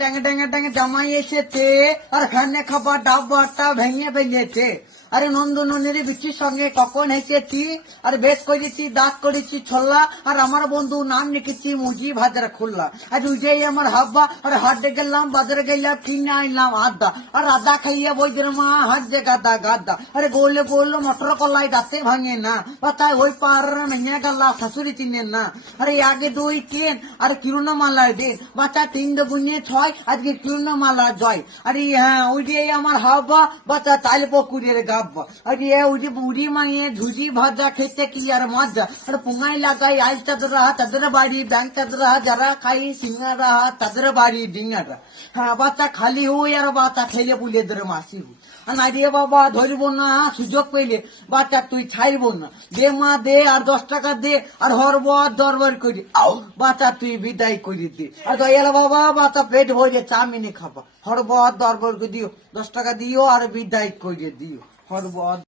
ড্যাঙে ড্যাঙে ড্যাঙে জামাই এসেছে আর ফ্যানে খাবার ডাব্বাটা ভেঙে ফেলেছে। আরে নন্দনের বিচির সঙ্গে কখন হেসেছি আর বেশ করেছি দাঁত করেছি ছোল্লা আর আমার বন্ধু নাম লিখেছি মুজি ভাজার খুল্লা। আর উজেই আমার হাব্বা আর হাটে গেলাম বাজারে গেলাম কিনে আনলাম আদা আর আদা খাইয়া বইদের মা হাত যে গাদা গাদা। আরে গোলে গোল মটর কলাই দাঁতে ভাঙে না তাই ওই পার ভেঙে গেলা শাশুড়ি চিনেন না। আরে আগে 2 3 আর কিরুনা মালার দিন বাচ্চা 3 2 6 আজকে কিরুনা মালা জয়। আরে হ্যাঁ ওই যে আমার হাব্বা বাচ্চা চাইল পুকুরের গাব্বা। আরে ওই যে বুড়ি মানিয়ে ঝুজি ভাজা খেতে কি আর মজা। আর পুঙ্গাই লাগাই আইস চাদরা তাদের বাড়ি ব্যাংক চাদরা যারা খাই সিঙ্গারা তাদের বাড়ি ডিঙ্গারা। হ্যাঁ বাচ্চা খালি হই আর বাচ্চা খেলে বুলে ধরে মাসি হই। আর না রে বাবা ধরব না সুযোগ পেলে বাচ্চা তুই ছাড়ব না দে মা দে আর 10 টাকা দে আর হরবর দরবার করি বাচ্চা তুই বিদায় করে দে। আর দয়াল বাবা বাচ্চা পেট ভরে চাউমিনে খাবা হরবর দরবার করে দিও 10 টাকা দিও আর বিদায় করে দিও হরবর।